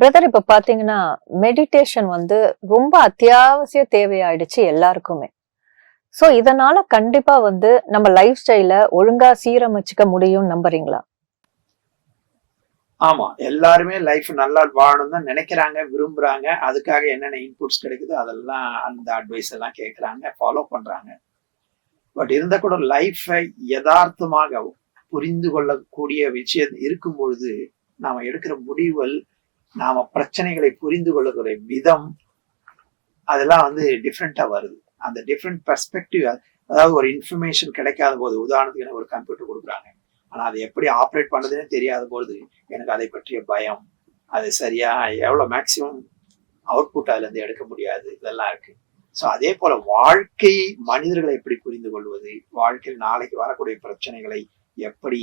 Brother, இப்ப பாத்தீங்கன்னா meditation வந்து ரொம்ப அத்தியாவசிய தேவையாயிடுச்சு எல்லாருக்குமே. சோ இதனால கண்டிப்பா வந்து நம்ம லைஃப் ஸ்டைல ஒழுங்கா சீரமைச்சுக்க முடியும்னு நம்புறீங்களா? ஆமா. எல்லாருமே லைஃப் நல்லா வாழணும்னு தான் நினைக்கிறாங்க, விரும்புறாங்க. அதுக்காக என்னென்ன இன்புட்ஸ் கிடைக்குதோ அதெல்லாம் அந்த அட்வைஸ் எல்லாம் கேட்கறாங்க, ஃபாலோ பண்றாங்க. பட் இருந்தா கூட லைஃபை யதார்த்தமாக புரிந்து கொள்ளக்கூடிய விஷயம் இருக்கும் பொழுது, நாம எடுக்கிற முடிவுகள், நாம பிரச்சனைகளை புரிந்து கொள்ளக்கூடிய விதம், அதெல்லாம் வந்து டிஃப்ரெண்டா வருது. அந்த டிஃப்ரெண்ட் பெர்ஸ்பெக்டிவ், அதாவது ஒரு இன்ஃபர்மேஷன் கிடைக்காத போது, உதாரணத்துக்கு எனக்கு ஒரு கம்ப்யூட்டர் கொடுக்குறாங்க. ஆனா அதை எப்படி ஆப்ரேட் பண்றதுன்னு தெரியாத பொழுது எனக்கு அதை பற்றிய பயம், அது சரியா எவ்வளவு மேக்சிமம் அவுட்புட் அதுல இருந்து எடுக்க முடியாது, இதெல்லாம் இருக்கு. ஸோ அதே போல வாழ்க்கை, மனிதர்களை எப்படி புரிந்து கொள்வது, வாழ்க்கையில் நாளைக்கு வரக்கூடிய பிரச்சனைகளை எப்படி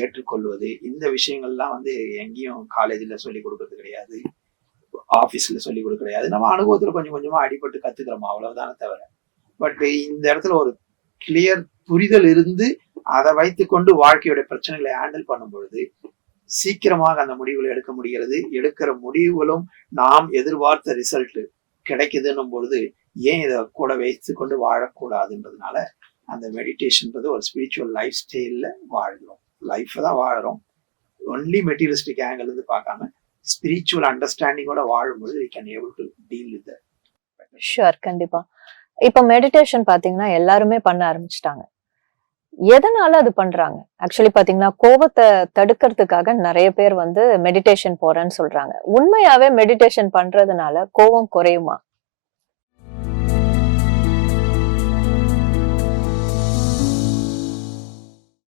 ஏற்றுக்கொள்வது, இந்த விஷயங்கள்லாம் வந்து எங்கேயும் காலேஜ்ல சொல்லி கொடுக்கறது கிடையாது, ஆபீஸ்ல சொல்லி கொடுக்க கிடையாது. நம்ம அனுபவத்துல கொஞ்சம் கொஞ்சமா அடிபட்டு கத்துக்கிறோம், அவ்வளவுதானே தவிர. பட் இந்த இடத்துல ஒரு கிளியர் புரிதல் இருந்து அதை வைத்துக்கொண்டு வாழ்க்கையோட பிரச்சனைகளை ஹேண்டில் பண்ணும் பொழுது சீக்கிரமாக அந்த முடிவுகளை எடுக்க முடிகிறது. எடுக்கிற முடிவுகளும் நாம் எதிர்பார்த்த ரிசல்ட் கிடைக்குதுன்னும் பொழுது ஏன் இதை கூட வைத்து கொண்டு வாழக்கூடாதுன்றதுனால அந்த மெடிடேஷன்ன்றது ஒரு ஸ்பிரிச்சுவல் லைஃப் ஸ்டைல்ல வாழ்கிறோம். லைஃப் தான் வாழறோம். ஒன்லி மெட்டீரியலிஸ்டிக் ஆங்கிள் இருந்து பார்க்காம ஸ்பிரிச்சுவல் அண்டர்ஸ்டாண்டிங்கோட வாழும்பொழுது we can able to deal with that. Sure, கண்டிப்பா. இப்ப மெடிடேஷன் பாத்தீங்கன்னா எல்லாருமே பண்ண ஆரம்பிச்சிட்டாங்க. எதனால அது பண்றாங்க? ஆக்சுவலி பாத்தீங்கன்னா கோவத்தை தடுக்கிறதுக்காக நிறைய பேர் வந்து மெடிடேஷன் போறேன்னு சொல்றாங்க. உண்மையாவே மெடிடேஷன் பண்றதுனால கோவம் குறையுமா?